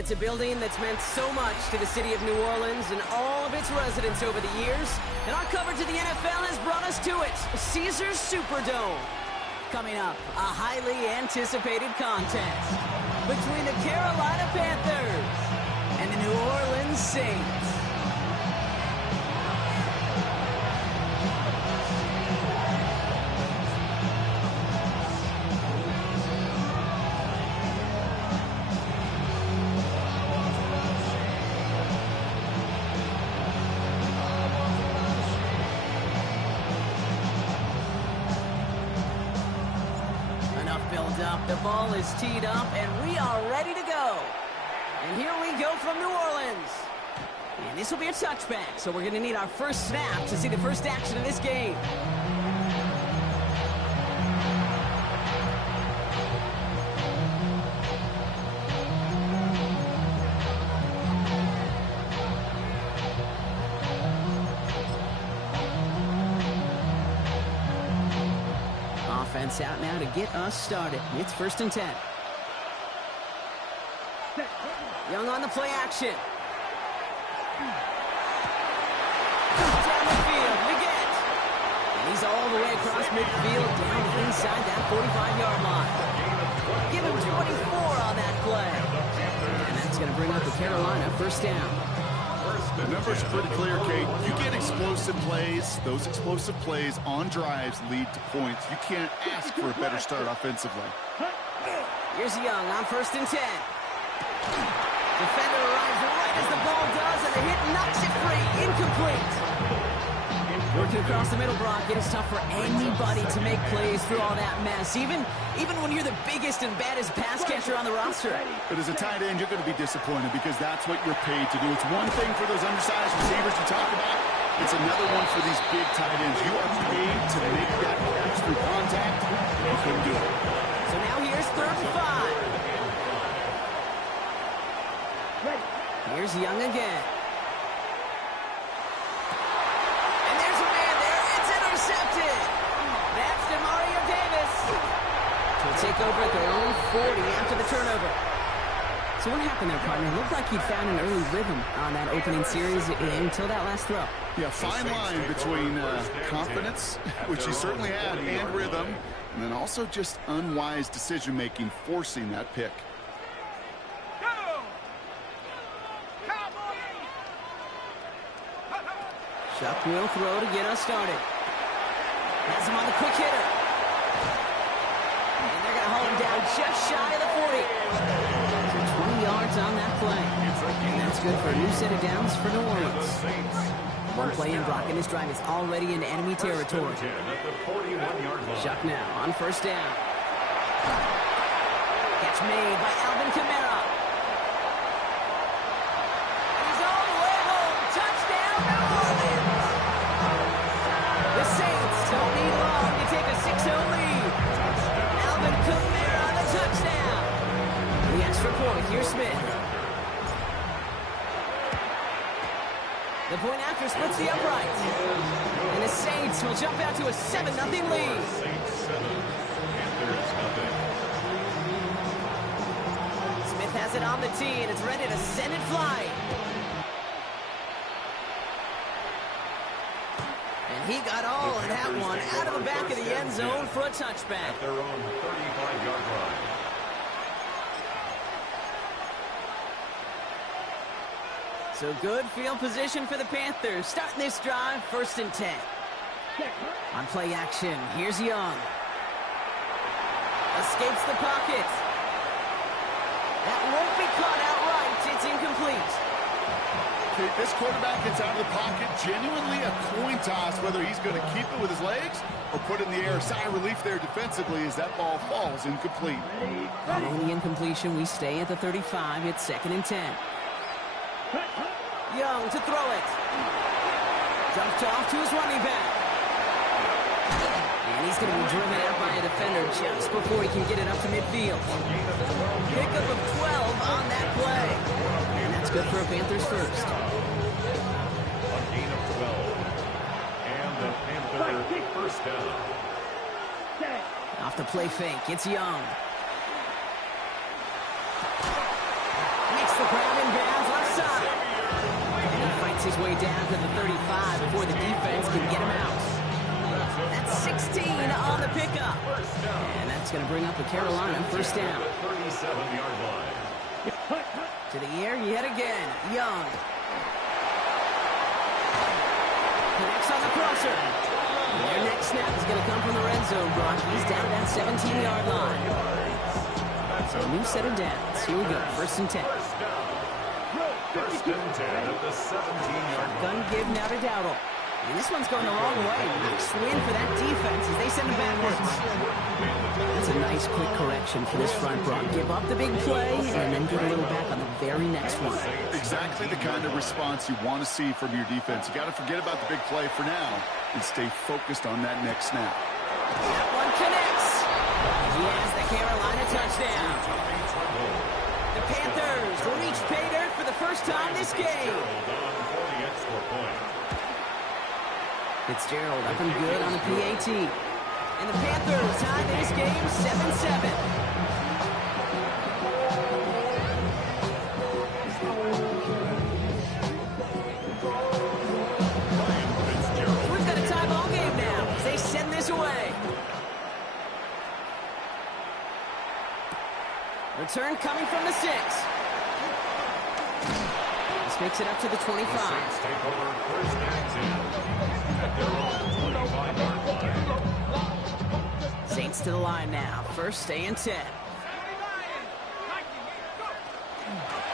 It's a building that's meant so much to the city of New Orleans and all of its residents over the years. And our coverage of the NFL has brought us to it, Caesars Superdome. Coming up, a highly anticipated contest between the Carolina Panthers and the New Orleans Saints. The ball is teed up, and we are ready to go. And here we go from New Orleans. And this will be a touchback, so we're going to need our first snap to see the first action of this game. Offense out now to get us started. It's 1st and 10. Young on the play action. Down the field, Leggett. And he's all the way across midfield down inside that 45-yard line. Give him 24 on that play. And that's going to bring up the Carolina 1st down. The numbers are pretty clear, Kate. You get explosive plays. Those explosive plays on drives lead to points. You can't ask for a better start offensively. Here's Young on 1st and 10. Defender arrives right as the ball does, and the hit knocks it free. Incomplete. Working across the middle, Brock, it is tough for anybody to make plays through all that mess, even when you're the biggest and baddest pass catcher on the roster. But as a tight end, you're going to be disappointed because that's what you're paid to do. It's one thing for those undersized receivers you talk about. It's another one for these big tight ends. You are paid to make that catch through contact. You couldn't do it. So now here's 3rd and 5. Here's Young again. Take over at their own 40 after the turnover. So what happened there, partner? It looked like he'd found an early rhythm on that opening series until that last throw. Yeah, fine line between confidence, which he certainly had, and rhythm, and then also just unwise decision-making, forcing that pick. Chuck will throw to get us started. Has him on the quick hitter. Haul him down just shy of the 40. So 20 yards on that play. And that's good for a new set of downs for New Orleans. One play in, Brock, and this drive is already in enemy territory. Chuck now on 1st down. Catch made by Alvin Kamara. He's all the way home. Touchdown, New Orleans. The Saints don't need long to take a 6-0 lead. Alvin Kamara on the touchdown. The extra point, here's Smith. The point after splits the uprights. And the Saints will jump out to a 7-0 lead. Smith has it on the tee, and it's ready to send it flying. And he got all of that one out of the back of the end zone for a touchback. At their own 35-yard line. So good field position for the Panthers. Starting this drive, 1st and 10. On play action, here's Young. Escapes the pocket. That won't be caught outright. It's incomplete. Okay, this quarterback gets out of the pocket. Genuinely a coin toss whether he's going to keep it with his legs or put it in the air. Sigh of relief there defensively as that ball falls incomplete. Following the incompletion, we stay at the 35. It's 2nd and 10. Young to throw it. Jumped off to his running back. And he's going to be driven out by a defender just before he can get it up to midfield. Pickup of 12 on that play. And that's good for a Panthers first. A gain of 12. And the Panthers 1st down. Off the play fake, it's Young. Makes for grab and bounds left side. And he fights his way down to the 35 before the defense can get him out. That's 16 on the pickup. And that's going to bring up a Carolina first down. 37-yard line. To the air yet again. Young. Connects on the crosser. And their next snap is going to come from the red zone, Brock. He's down at that 17-yard line. So a new set of downs. Here we go. First and 10. First and 10 at the 17-yard line. Gun give now to Dowdle. And this one's going the wrong way. Nice win for that defense as they send him backwards. That's a nice quick correction for this front, Brock. Give up the big play and then get a little back on the very next one. Exactly the kind of response you want to see from your defense. You got to forget about the big play for now and stay focused on that next snap. That one connects. He has the Carolina touchdown. The Panthers reach pay dirt for the first time this game. Fitzgerald up and good on the PAT. And the Panthers tie this game 7-7. We've got a tie ball game now as they send this away. Return coming from the 6. This makes it up to the 25. The Saints take over first and 10. At their own 25-yard line. Saints to the line now. First and 10.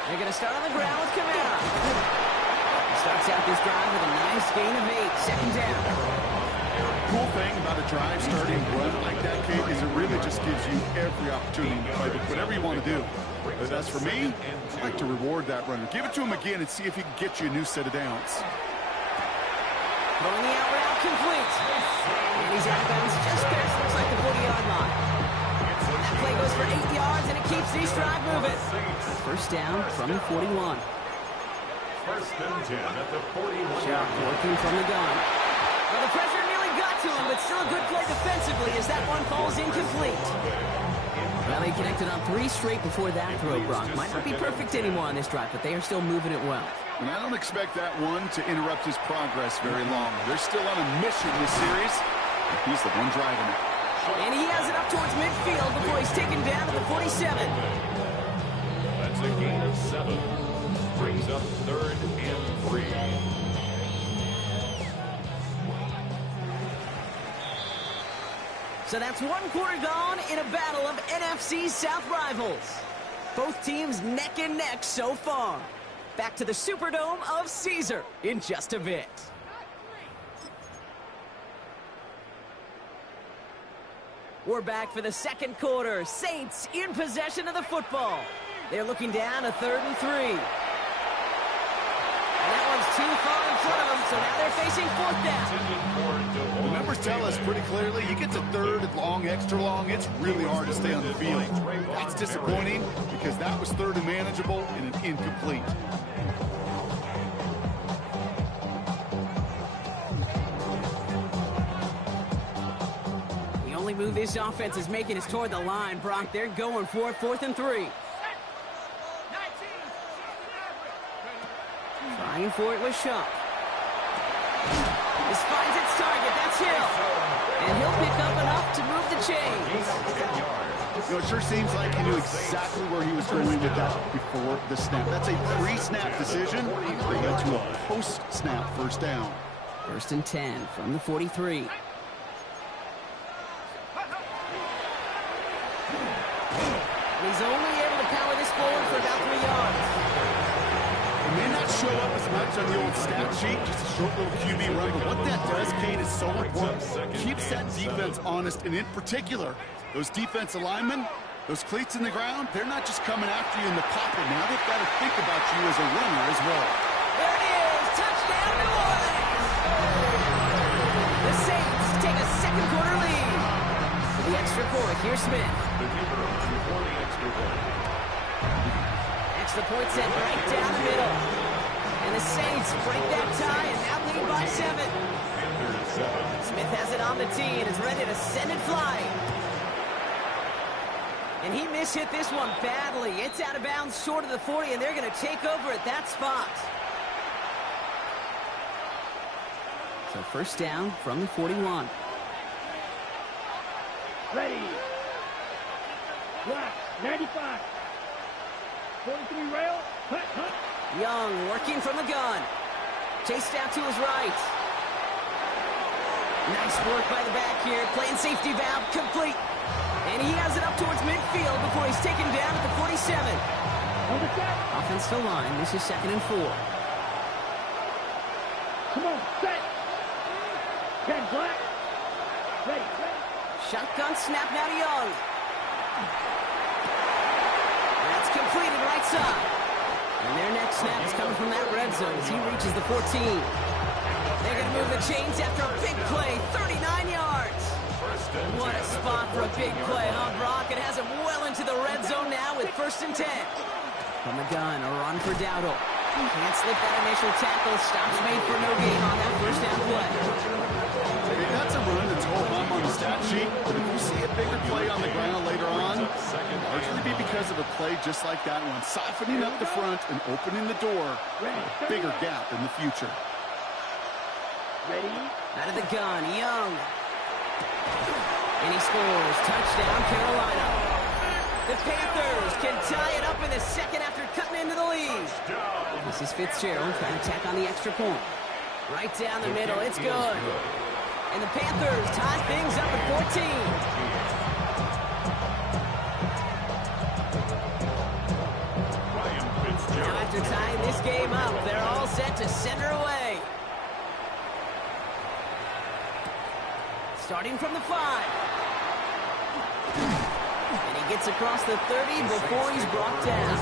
They're going to start on the ground with Kamara. Starts out this drive with a nice gain of 8. Second down. Cool thing about a drive starting run like that, Kate, is it really just gives you every opportunity to play whatever you want to do. But as for me, I like to reward that runner. Give it to him again and see if he can get you a new set of downs. Throwing the out route complete. And he's out of bounds just past, looks like the 40-yard line. That play goes for 8 yards, and it keeps this drive moving. First down from the 41. First and 10 at the 41. Sharp working from the gun. Well, the pressure nearly got to him, but still a good play defensively as that one falls incomplete. Well, he connected on 3 straight before that throw, Brock. Might not be perfect anymore on this drive, but they are still moving it well. And I don't expect that one to interrupt his progress very long. They're still on a mission this series. He's the one driving it. And he has it up towards midfield before he's taken down at the 47. That's a gain of 7. Brings up third and 3. So that's 1 quarter gone in a battle of NFC South rivals. Both teams neck and neck so far. Back to the Superdome of Caesar in just a bit. We're back for the second quarter. Saints in possession of the football. They're looking down a 3rd and 3. And that one's too far in front of them, so now they're facing 4th down. The numbers tell us pretty clearly, you get to 3rd and long, extra long, it's really hard to stay on the field. That's disappointing because that was 3rd and manageable and an incomplete. The only move this offense is making is toward the line, Brock. They're going for it, 4th and 3. Trying for it with Shaw. This finds its target. That's Hill. And he'll pick up enough to move the chains. You know, it sure seems like he knew exactly where he was going with that before the snap. That's a pre-snap decision that led to a post-snap first down. 1st and 10 from the 43. He's only able to power this forward for about 3 yards. It may not show up as much on the old stat sheet, just a short little QB run, but what that does, Kate, is so important. Keeps that defense honest, and in particular, those defensive linemen, those cleats in the ground, they're not just coming after you in the pocket. Now they've got to think about you as a runner as well. There it is! Touchdown, New Orleans! The Saints take a second quarter lead. For the extra point, here's Smith. The keeper for the extra point. Extra point set right down the middle. And the Saints break that tie and now lead by 7. Smith has it on the tee and is ready to send it flying. And He mishit this one badly. It's out of bounds short of the 40, and they're going to take over at that spot. So first down from the 41. Ready. Lock. 95. 43 rail. Hut. Young working from the gun. Chased out to his right. Nice work by the back here. Playing safety valve complete. And he has it up towards midfield before he's taken down at the 47. Offensive line. This is 2nd and 4. Come on. Set. 10 black. Ready. Shotgun snap now to Young. That's completed right side. And their next snap is coming from that red zone as he reaches the 14. They're going to move the chains after a big play, 39 yards. What a spot for a big play, huh, Brock? It has him well into the red zone now with 1st and 10. From the gun, a run for Dowdle. Can't slip that initial tackle. Stops made for no gain on that 1st down play. That's a run that's hold on the stat sheet, but if you see a bigger play on the ground later on, it'll largely be because of a play just like that one, softening up the front and opening the door for a bigger gap in the future. Ready. Out of the gun, Young. And he scores. Touchdown, Carolina. The Panthers can tie it up in the 2nd after cutting into the lead. This is Fitzgerald trying to tack on the extra point. Right down the middle. It's good. And the Panthers tie things up at 14. Now after tying this game up, they're all set to send her away. Starting from the 5. And he gets across the 30 before he's brought down.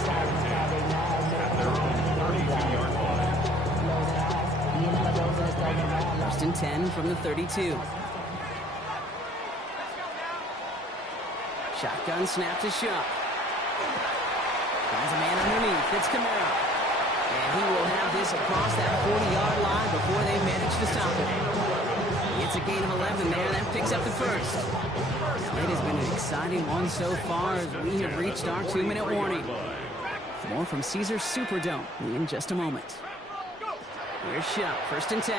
First and 10 from the 32. Shotgun snap to Shuck. Finds a man underneath. It's Kamara. And he will have this across that 40-yard line before they manage to stop him. It's a gain of 11 there. That picks up the 1st. Now, it has been an exciting one so far as we have reached our 2-minute warning. More from Caesars Superdome in just a moment. Here's Shuck. 1st and 10.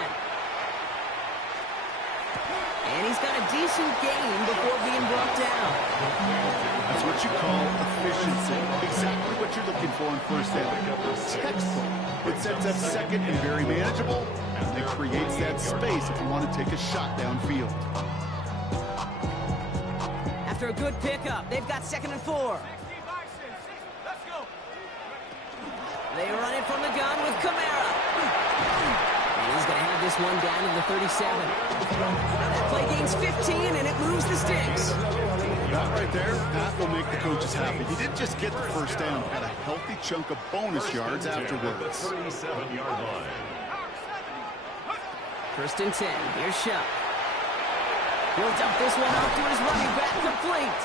And he's got a decent gain before being brought down. That's what you call efficiency. Exactly what you're looking for in 1st down. Textbook. It sets up 2nd and very manageable, and it creates that space if you want to take a shot downfield. After a good pickup, they've got 2nd and 4. They run it from the gun with Kamara. And he's going to have this one down to the 37. That play gains 15, and it moves the sticks. That right there, that will make the coaches happy. He didn't just get the 1st down, had a healthy chunk of bonus yards afterwards. 37-yard line. 1st and 10. Here's Shuck. He'll dump this one off to his running back, complete.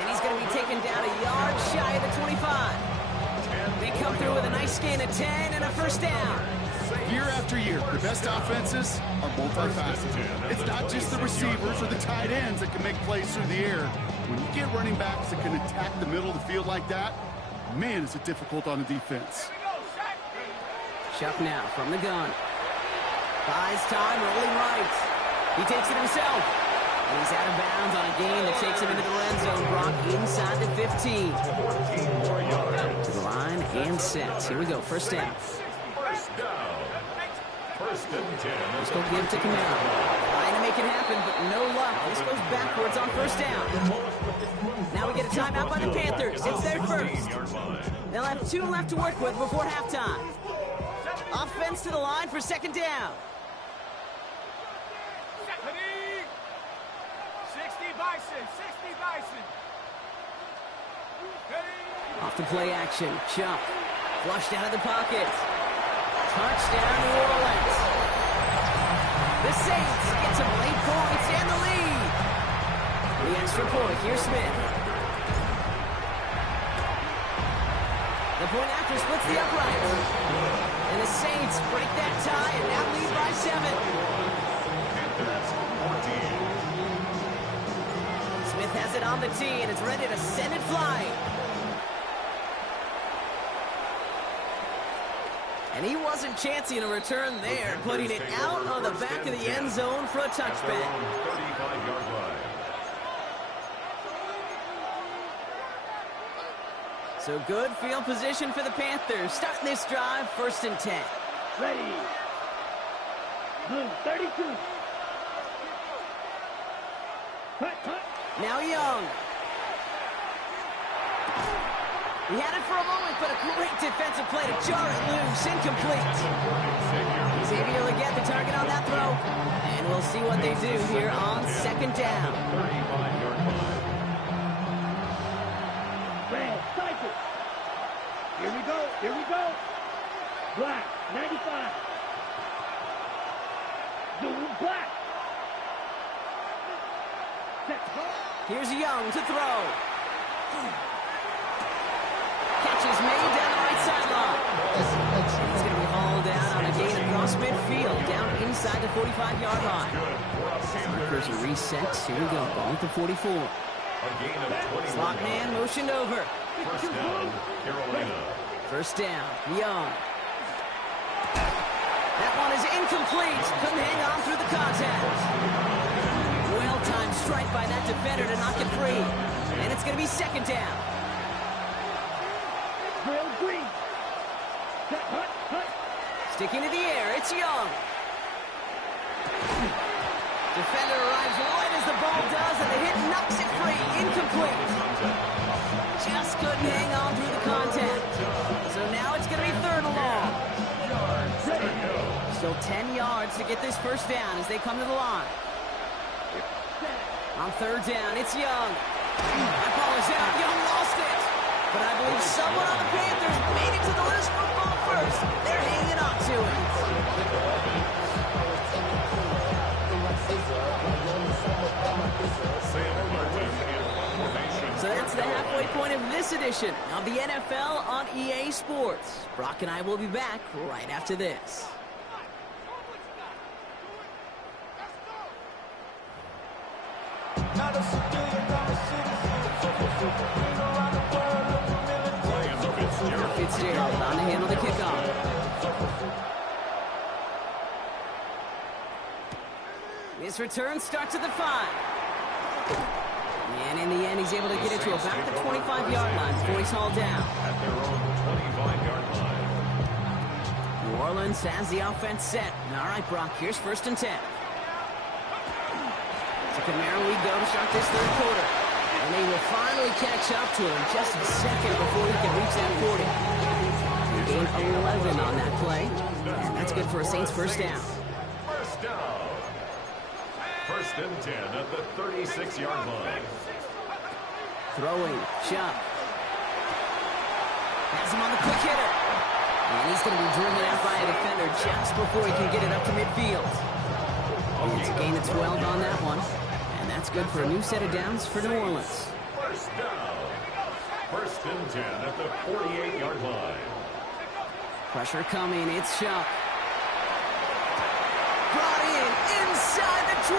And he's going to be taken down a yard shy of the 25. They come through with a nice gain of 10 and a 1st down. Year after year, the best offenses are multifaceted. It's not just the receivers or the tight ends that can make plays through the air. When you get running backs that can attack the middle of the field like that, man, is it difficult on the defense. Shuck now from the gun. Buys time, rolling right. He takes it himself. And he's out of bounds on a gain that takes him into the red zone. Brock inside the 15. To the line and set. Here we go, 1st down. 1st and 10. Let's go give to Kamara. Trying to make it happen, but no luck. This goes backwards on 1st down. Now we get a timeout by the Panthers. It's their 1st. They'll have 2 left to work with before halftime. Offense to the line for 2nd down. 60 Bison. Off to play action. Chuck. Flushed out of the pocket. Touchdown, New Orleans. The Saints get some late points and the lead. The extra point. Here's Smith. The point after splits the uprights. And the Saints break that tie and now lead by 7. Smith has it on the tee, and it's ready to send it flying. And he wasn't chancing a return there, putting it out on the back of the end zone for a touchback. 35-yard line. So good field position for the Panthers. Starting this drive, 1st and 10. Ready. Blue, 32. Cut. Now Young. He had it for a moment, but a great defensive play to jar it loose. Incomplete. He's able to get the target on that throw. And we'll see what they do here on 2nd down. 35-yard line. Red, cycle. Here we go. Black, 95. Blue, black. Set. Here's Young to throw. Catch is made down the right sideline. He's going to be hauled down on a gain across midfield, down inside the 45-yard line. Markers are reset. Here we go. Ball at the 44. A gain of 21 Slot man motioned over. First down, Carolina. 1st down, Young. That one is incomplete. Couldn't hang on through the contact. Well-timed strike by that defender to knock it free. And it's going to be 2nd down. Drill green. Set, hut. Sticking to the air, it's Young. Defender arrives right as the ball does, and the hit knocks it free. Incomplete. Just couldn't hang on through the contact. So now it's going to be 3rd and long. Still 10 yards to get this 1st down as they come to the line. On 3rd down, it's Young. That ball is out. Young lost it. But I believe someone on the Panthers made it to the loose football first. They're hanging on to it. So that's the halfway point of this edition of the NFL on EA Sports. Brock and I will be back right after this. Fitzgerald on to handle the kickoff. This return starts at the 5. And in the end, he's able to get it to about the 25-yard line before he's hauled down. At their own 25-yard line. New Orleans has the offense set. All right, Brock, here's 1st and 10. To Camaro we go to start this 3rd quarter. And they will finally catch up to him just a second before he can reach that 40. Gain 11 on that play. And that's good for a Saints 1st down. First down. 1st and 10 at the 36-yard line. Throwing, Chuck. Has him on the quick hitter. And he's going to be driven out by a defender just before he can get it up to midfield. It's a gain of 12 on that one. And that's good for a new set of downs for New Orleans. First down. 1st and 10 at the 48-yard line. Pressure coming. It's Chuck. Brought in inside the 20.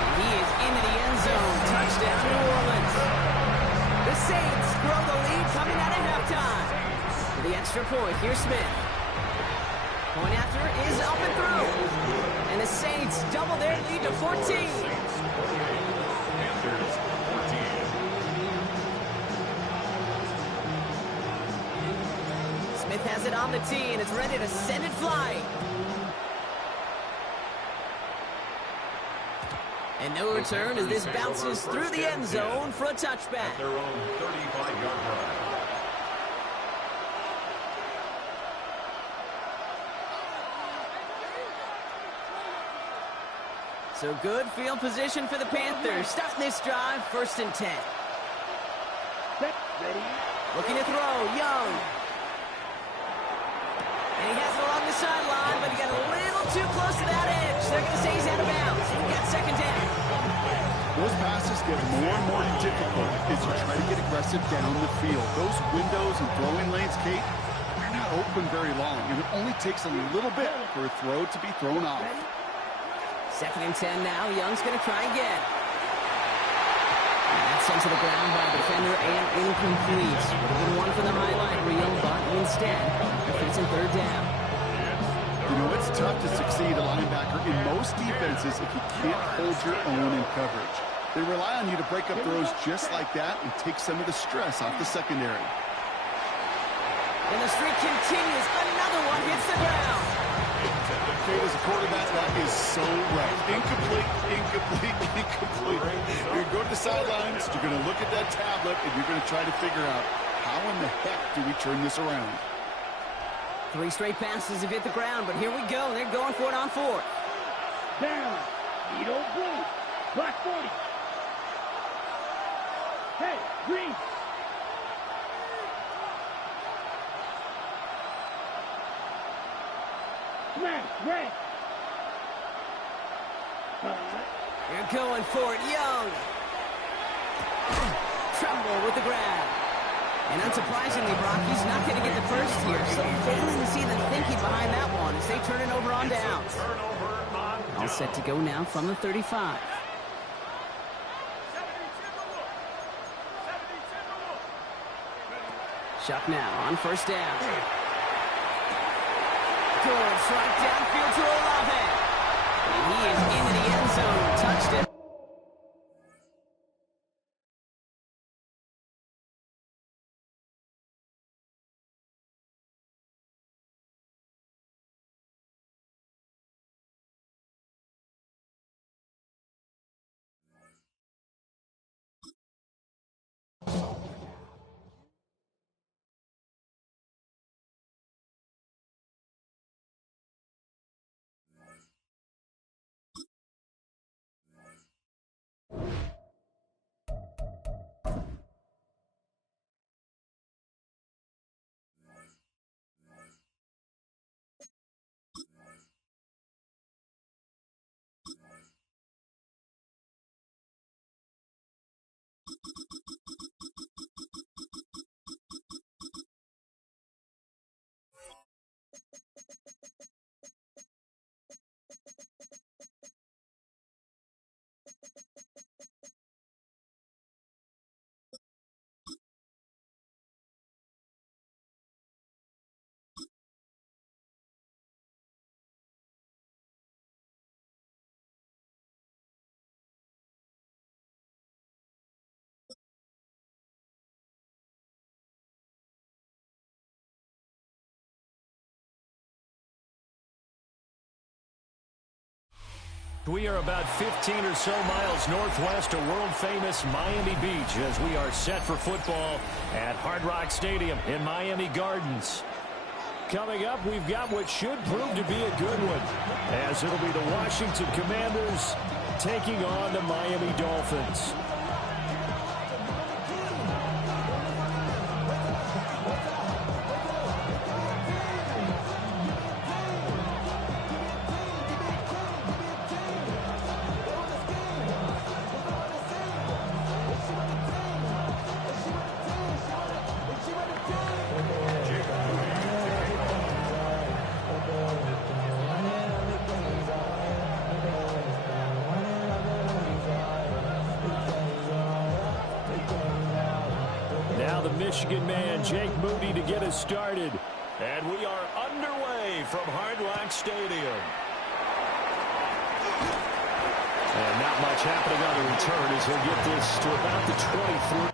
And he is into the end zone. Touchdown, New Orleans. The Saints grow the lead coming out of halftime. For the extra point, here's Smith. Point after is up and through. And the Saints double their lead to 14. Panthers 14. Smith has it on the tee, and it's ready to send it flying. And no return as this bounces through the end zone for a touchback. At their own 35-yard line. So good field position for the Panthers. Starting this drive, 1st and 10. Set, ready. Looking to throw, Young. And he has it along the sideline, but he got a little too close to that edge. They're going to say he's out of bounds. He got 2nd down. Those passes get more and more difficult as you try to get aggressive down the field. Those windows and throwing lanes, Kate, they're not open very long, and it only takes a little bit for a throw to be thrown off. 2nd and 10 now. Young's going to try again. sent to the ground by a defender and incomplete. Would have been one for the highlight reel, but instead, it's in third down. You know, it's tough to succeed a linebacker in most defenses if you can't hold your own in coverage. They rely on you to break up throws just like that and take some of the stress off the secondary. And the streak continues. Another one hits the ground. Kate, as a quarterback, that is so rough. Incomplete, incomplete, incomplete. You're going to go to the sidelines, you're going to look at that tablet, and you're going to try to figure out how in the heck do we turn this around. 3 straight passes have hit the ground, but here we go. They're going for it on 4th. Down. Need old blue. Black 40. Hey, green. Smash, red. They're going for it, Young. Trumbull with the grab. And unsurprisingly, Brock, he's not going to get the first here, so failing to see the thinking behind that one as they turn it over on downs. All set to go now from the 35. Shuck now on first down. Good strike downfield to Olave. And he is into the end zone. Touched it. We are about 15 or so miles northwest of world-famous Miami Beach as we are set for football at Hard Rock Stadium in Miami Gardens. Coming up, we've got what should prove to be a good one, as it'll be the Washington Commanders taking on the Miami Dolphins. Now the Michigan man, Jake Moody, to get us started. And we are underway from Hard Rock Stadium. And not much happening on the return as he'll get this to about the 23.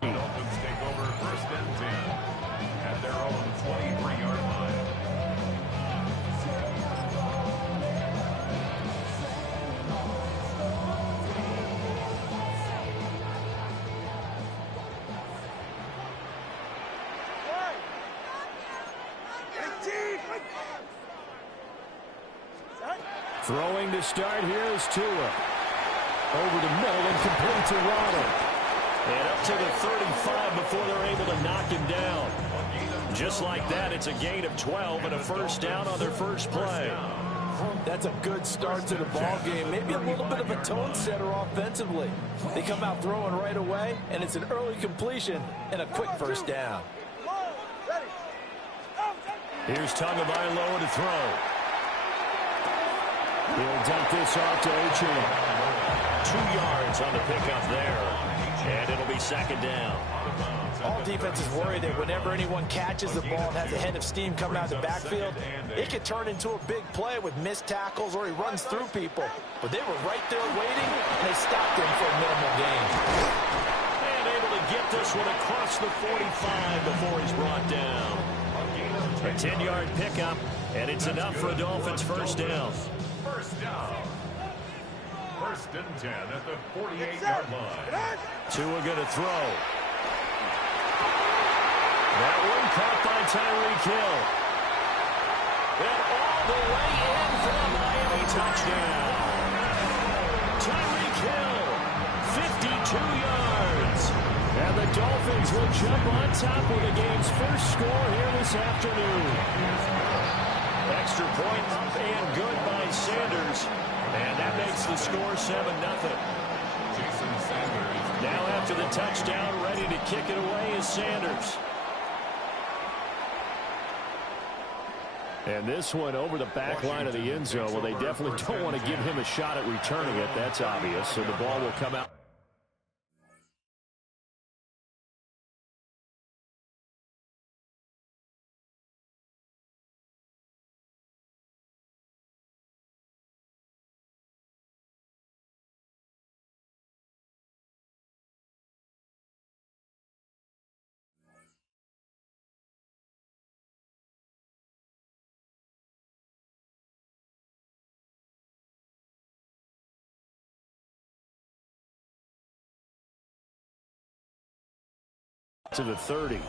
Dolphins take over first and 10 at their own 23-yard line. Throwing to start here is Tua. Over the middle and complete to Ronald. And up to the 35 before they're able to knock him down. Just like that, it's a gain of 12 and a first down on their first play. That's a good start to the ball game. Maybe a little bit of a tone setter offensively. They come out throwing right away, and it's an early completion and a quick first down. Here's Tagovailoa to throw. He'll dump this off to Achane. 2 yards on the pickup there. And it'll be second down. All defenses worry that whenever anyone catches the ball and has a head of steam coming out of the backfield, it could turn into a big play with missed tackles or he runs through people. But they were right there waiting, and they stopped him for a minimal gain. And able to get this one across the 45 before he's brought down. A 10-yard pickup, and it's enough for a Dolphins first down. First down. First and 10 at the 48-yard line. Tua going to throw. That one caught by Tyreek Hill. And all the way in for a Miami touchdown. Tyreek Hill, 52 yards. And the Dolphins will jump on top with the game's first score here this afternoon. Extra point up and good by Sanders. And that makes the score 7-0. Jason Sanders. Now after the touchdown, ready to kick it away is Sanders. And this one over the back line of the end zone. Well, they definitely don't want to give him a shot at returning it. That's obvious. So the ball will come out. To the 30.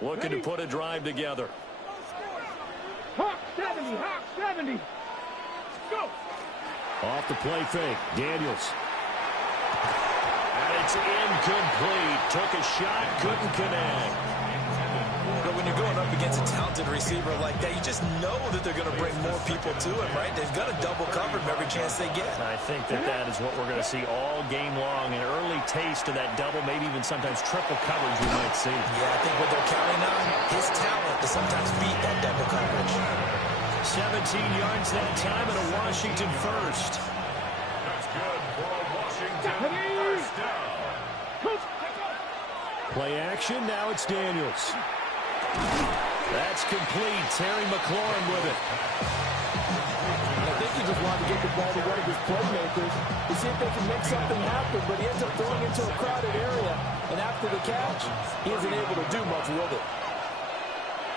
Looking to put a drive together. Hawk 70, Hawk 70. Go. Off the play fake. Daniels. It's incomplete. Took a shot, couldn't connect. But when you're going up against a talented receiver like that, you just know that they're going to bring more people to him, right? They've got to double cover him every chance they get. I think that is what we're going to see all game long. An early taste of that double, maybe even sometimes triple coverage we might see. Yeah, I think what they're counting on, his talent to sometimes beat that double coverage. 17 yards that time and a Washington first. That's good for a Washington first down. Play action, now it's Daniels. That's complete. Terry McLaurin with it. I think he just wanted to get the ball to one of his playmakers to see if they can make something happen, but he ends up throwing into a crowded area, and after the catch, he isn't able to do much with it.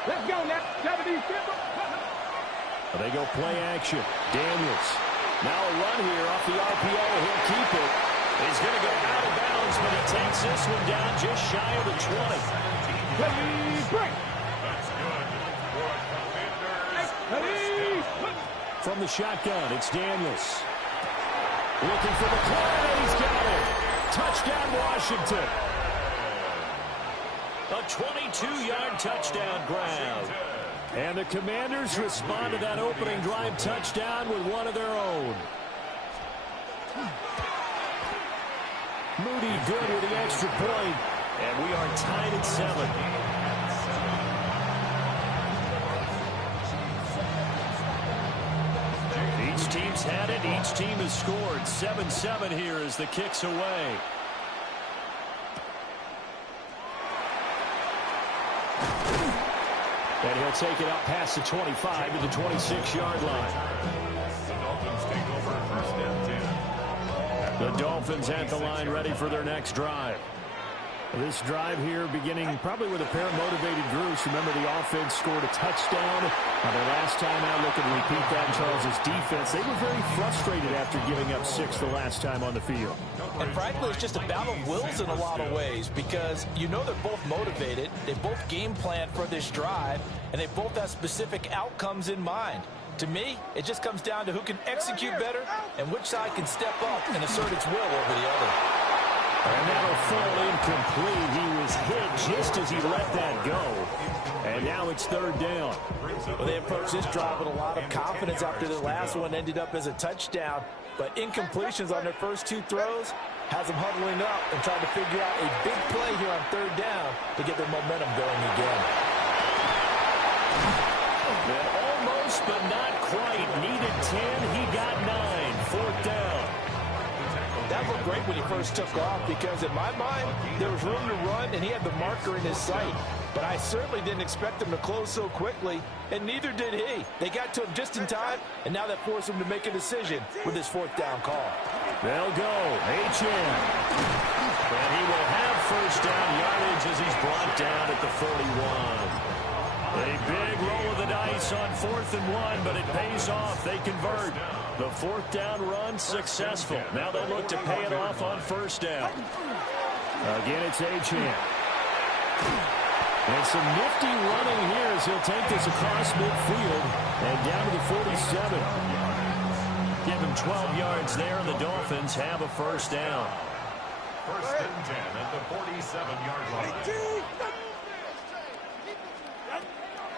Let's go now. They go play action. Daniels. Now a run here off the RPO. He'll keep it. He's going to go out of bounds, but he takes this one down just shy of the 20. That's good for a Commanders. From the shotgun, it's Daniels. Looking for the play. He's got it. Touchdown, Washington. A 22-yard touchdown grab. And the Commanders respond to that opening drive touchdown with one of their own. Moody good with the extra point. And we are tied at 7. Each team's had it. Each team has scored. 7-7 here as the kick's away. And he'll take it up past the 25 to the 26-yard line. The Dolphins take over first and 10. The Dolphins at the line ready for their next drive. This drive here beginning probably with a pair of motivated groups. close. Remember, the offense scored a touchdown. Their last time out, looking to repeat that, Charles' defense. They were very frustrated after giving up 6 the last time on the field. And frankly, it's just a battle of wills in a lot of ways because you know they're both motivated. They both game plan for this drive, and they both have specific outcomes in mind. To me, it just comes down to who can execute better and which side can step up and assert its will over the other. And that'll fall incomplete. He was hit just as he let that go. And now it's 3rd down. Well, they approached this drive with a lot of confidence after the last one ended up as a touchdown. But incompletions on their first 2 throws has them huddling up and trying to figure out a big play here on 3rd down to get their momentum going again. And almost, but not quite. Needed 10. He got 9. 4th down. That looked great when he first took off because in my mind, there was room to run and he had the marker in his sight. But I certainly didn't expect him to close so quickly, and neither did he. They got to him just in time, and now that forced him to make a decision with his 4th down call. They'll go. H.M. And he will have 1st down yardage as he's brought down at the 41. A big roll of the dice on 4th and 1, but it pays off. They convert. The 4th down run successful. Now they look to pay it off on 1st down. Again, it's H.M. And some nifty running here as he'll take this across midfield and down to the 47. Give him 12 yards there, and the Dolphins have a 1st down. 1st and 10 at the 47-yard line.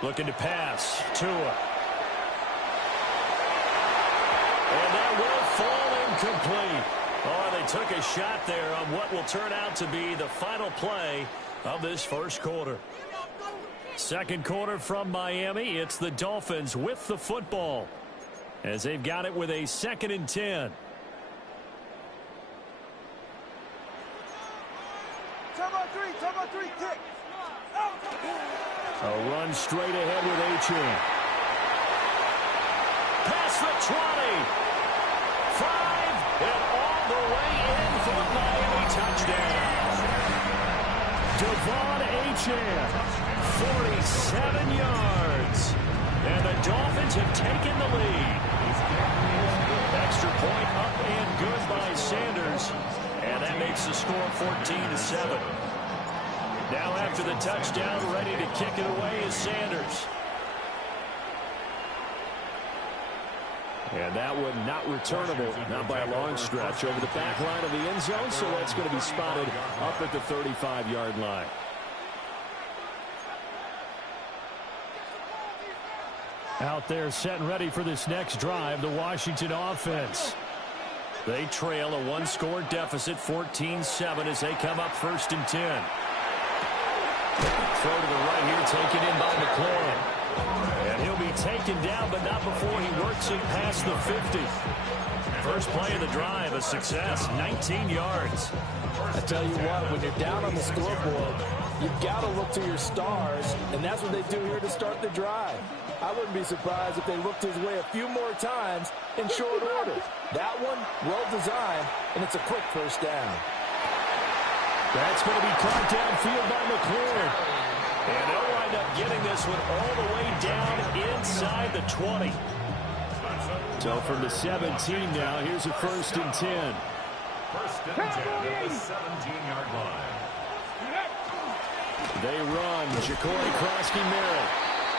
Looking to pass. Tua. And that will fall incomplete. Oh, they took a shot there on what will turn out to be the final play of this 1st quarter. 2nd quarter from Miami. It's the Dolphins with the football as they've got it with a 2nd and 10. Time on 3, kick. A run straight ahead with H.M. Past the 20. 5 and all the way in for the Miami touchdown. Devon H.M. 47 yards. And the Dolphins have taken the lead. Extra point up and good by Sanders. And that makes the score 14-7. Now after the touchdown, ready to kick it away is Sanders. And that one not returnable, not by a long stretch, over the back line of the end zone, so that's going to be spotted up at the 35-yard line. Out there set and ready for this next drive, the Washington offense. They trail a 1-score deficit, 14-7, as they come up 1st and 10. Throw to the right here, taken in by McLaurin. And he'll be taken down, but not before he works it past the 50. First play of the drive, a success, 19 yards. I tell you what, when you're down on the scoreboard, you've got to look to your stars, and that's what they do here to start the drive. I wouldn't be surprised if they looked his way a few more times in short order. That one, well designed, and it's a quick 1st down. That's going to be caught downfield by McLaurin. And they'll wind up getting this one all the way down inside the 20. So from the 17 now, here's a 1st and 10. 1st and 10 at the 17-yard line. They run. Ja'Cory Krosky-Merritt.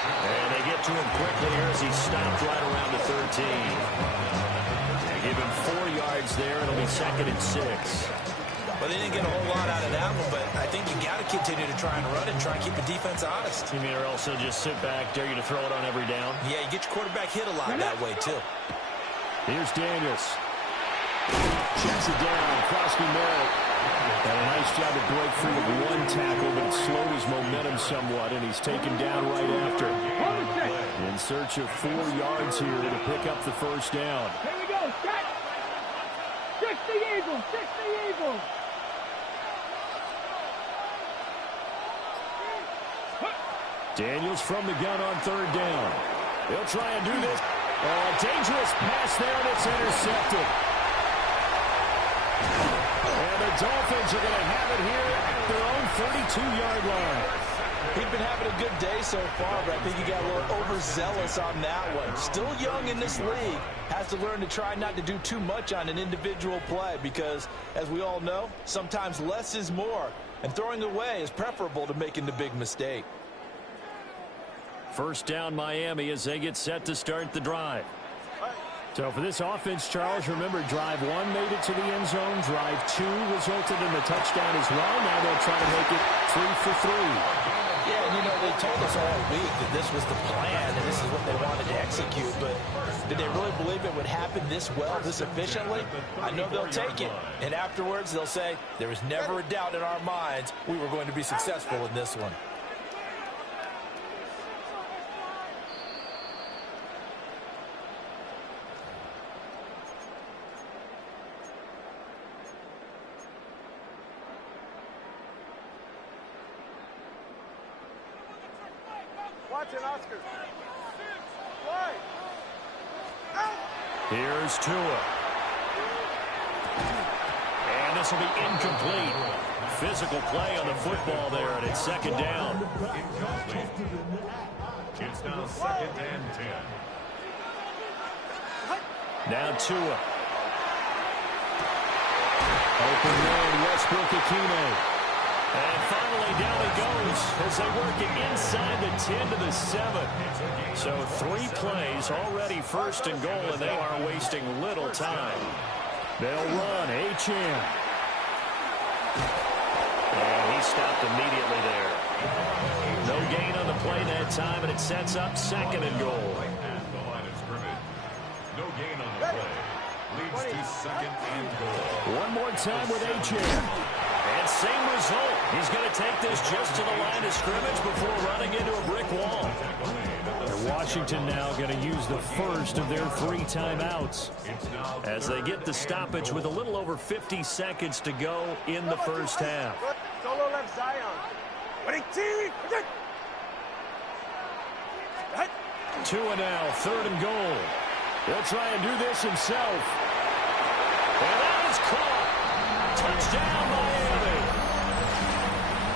And they get to him quickly here as he stopped right around the 13. They give him 4 yards there. It'll be 2nd and 6. Well, they didn't get a whole lot out of that one, but I think you got to continue to try and run and try and keep the defense honest. You mean, or also just sit back, dare you to throw it on every down? Yeah, you get your quarterback hit a lot that way, too. Here's Daniels. Checks it down. Krosky-Merritt. Got a nice job to break free of 1 tackle, but it slowed his momentum somewhat, and he's taken down right after. In search of 4 yards here to pick up the 1st down. Here we go. Set. 60 Eagles. 60 Eagles. Daniels from the gun on 3rd down. He'll try and do this. Oh, a dangerous pass there, and it's intercepted. And the Dolphins are going to have it here at their own 32-yard line. He's been having a good day so far, but I think he got a little overzealous on that one. Still young in this league. Has to learn to try not to do too much on an individual play because, as we all know, sometimes less is more. And throwing away is preferable to making the big mistake. First down Miami as they get set to start the drive. So for this offense, Charles, remember, drive 1 made it to the end zone. Drive 2 resulted in the touchdown as well. Now they'll try to make it 3 for 3. Yeah, and you know, they told us all week that this was the plan and this is what they wanted to execute. But did they really believe it would happen this well, this efficiently? I know they'll take it. And afterwards, they'll say, there was never a doubt in our minds we were going to be successful in this one. Oscar. Here's Tua. And this will be incomplete. Physical play on the football there, and it's second down. Incomplete. It's now 2nd and 10. Now Tua. Open man, Westbrook-Ikhine. And finally down he goes as they work it inside the 10 to the 7. So 3 plays already 1st and goal, and they are wasting little time. They'll run Achane. And he stopped immediately there. No gain on the play that time, and it sets up 2nd and goal. At the line of scrimmage. No gain on the play. Leads to 2nd and goal. One more time with Achane. And same result. He's going to take this just to the line of scrimmage before running into a brick wall. And Washington now going to use the first of their 3 timeouts as they get the stoppage with a little over 50 seconds to go in the first half. Solo left Zion. Tua now, 3rd and goal. He'll try and do this himself. And that is caught. Touchdown, Miami.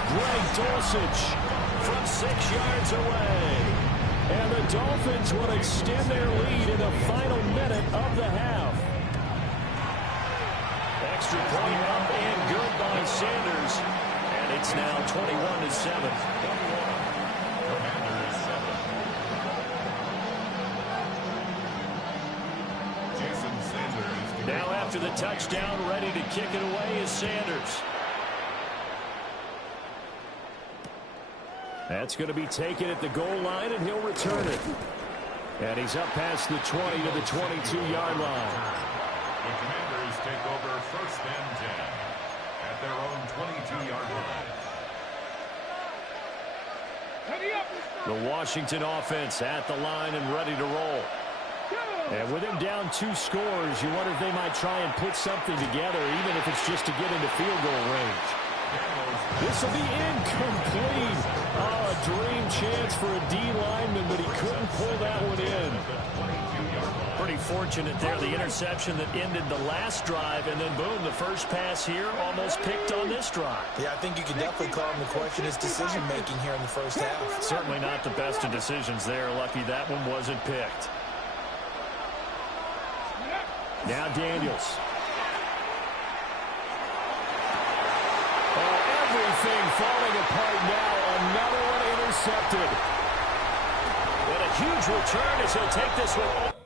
Greg Dulcich from 6 yards away. And the Dolphins will extend their lead in the final minute of the half. Extra point up and good by Sanders. And it's now 21-7. Now after the touchdown, ready to kick it away is Sanders. That's going to be taken at the goal line, and he'll return it. And he's up past the 20 to the 22-yard line. The Commanders take over 1st and 10 at their own 22-yard line. The Washington offense at the line and ready to roll. And with him down 2 scores, you wonder if they might try and put something together, even if it's just to get into field goal range. This will be incomplete. Oh, a dream chance for a D lineman, but he couldn't pull that one in. Pretty fortunate there, the interception that ended the last drive, and then boom, the first pass here almost picked on this drive. Yeah, I think you can definitely call him to question his decision-making here in the first half. Certainly not the best of decisions there. Lucky that one wasn't picked. Now Daniels. Oh, everything falling apart now. Another one intercepted. And a huge return as he'll take this one.